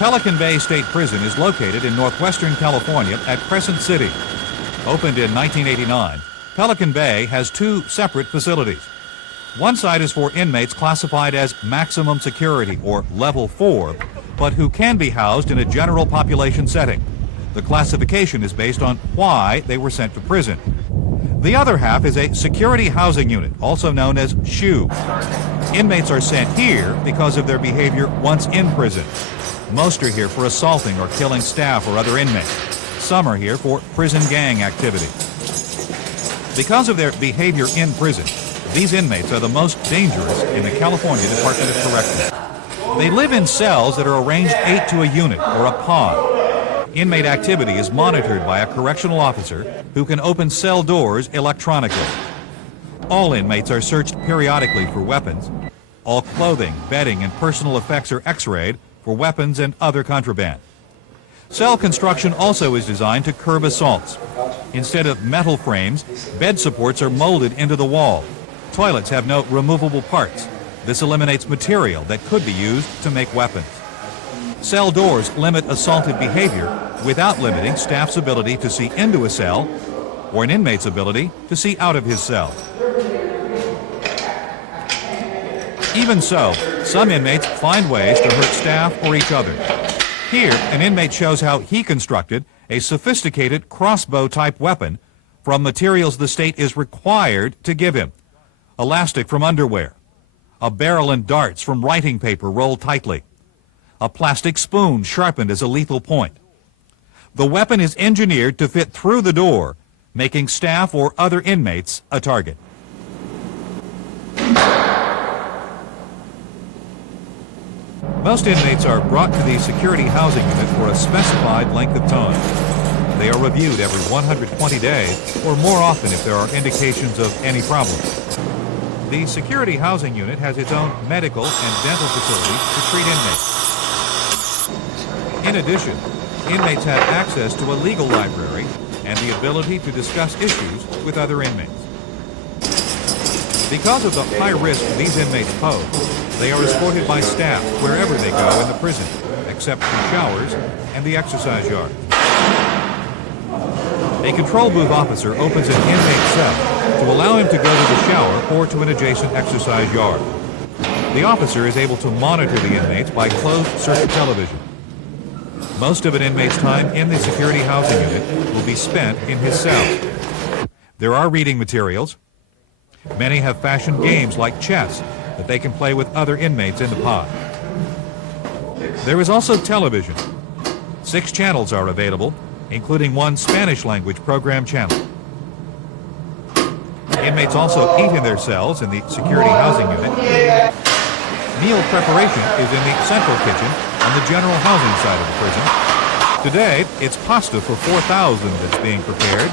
Pelican Bay State Prison is located in northwestern California at Crescent City. Opened in 1989, Pelican Bay has two separate facilities. One side is for inmates classified as maximum security, or level 4, but who can be housed in a general population setting. The classification is based on why they were sent to prison. The other half is a security housing unit, also known as SHU. Inmates are sent here because of their behavior once in prison. Most are here for assaulting or killing staff or other inmates. Some are here for prison gang activity. Because of their behavior in prison, these inmates are the most dangerous in the California Department of Corrections. They live in cells that are arranged 8 to a unit, or a pod. Inmate activity is monitored by a correctional officer who can open cell doors electronically. All inmates are searched periodically for weapons. All clothing, bedding, and personal effects are x-rayed for weapons and other contraband. Cell construction also is designed to curb assaults. Instead of metal frames, bed supports are molded into the wall. Toilets have no removable parts. This eliminates material that could be used to make weapons. Cell doors limit assaulted behavior without limiting staff's ability to see into a cell or an inmate's ability to see out of his cell. Even so, some inmates find ways to hurt staff or each other. Here, an inmate shows how he constructed a sophisticated crossbow-type weapon from materials the state is required to give him. Elastic from underwear, a barrel and darts from writing paper rolled tightly, a plastic spoon sharpened as a lethal point. The weapon is engineered to fit through the door, making staff or other inmates a target. Most inmates are brought to the security housing unit for a specified length of time. They are reviewed every 120 days, or more often if there are indications of any problem. The security housing unit has its own medical and dental facilities to treat inmates. In addition, inmates have access to a legal library and the ability to discuss issues with other inmates. Because of the high risk these inmates pose, they are escorted by staff wherever they go in the prison, except for showers and the exercise yard. A control booth officer opens an inmate cell to allow him to go to the shower or to an adjacent exercise yard. The officer is able to monitor the inmates by closed-circuit television. Most of an inmate's time in the security housing unit will be spent in his cell. There are reading materials. Many have fashioned games like chess that they can play with other inmates in the pod. There is also television. 6 channels are available, including one Spanish-language program channel. Inmates also eat in their cells in the security housing unit. Meal preparation is in the central kitchen on the general housing side of the prison. Today, it's pasta for 4,000 that's being prepared,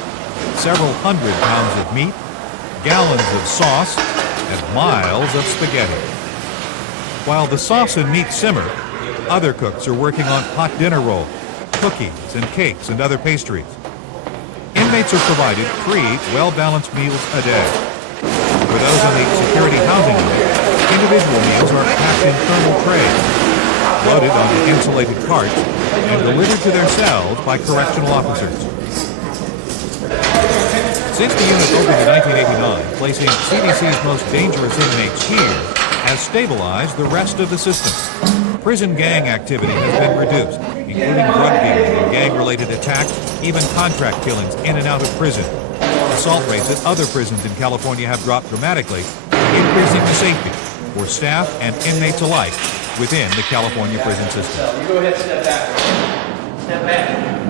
several hundred pounds of meat, gallons of sauce, and miles of spaghetti. While the sauce and meat simmer, other cooks are working on hot dinner rolls, cookies and cakes and other pastries. Inmates are provided 3 well-balanced meals a day. For those in the security housing unit, individual meals are packed in thermal trays, loaded onto insulated carts, and delivered to their cells by correctional officers. Since the unit opened in 1989, placing CDC's most dangerous inmates here has stabilized the rest of the system. Prison gang activity has been reduced, including drug dealing and gang-related attacks, even contract killings in and out of prison. Assault rates at other prisons in California have dropped dramatically, increasing the safety for staff and inmates alike within the California prison system. You go ahead and step back. Step back.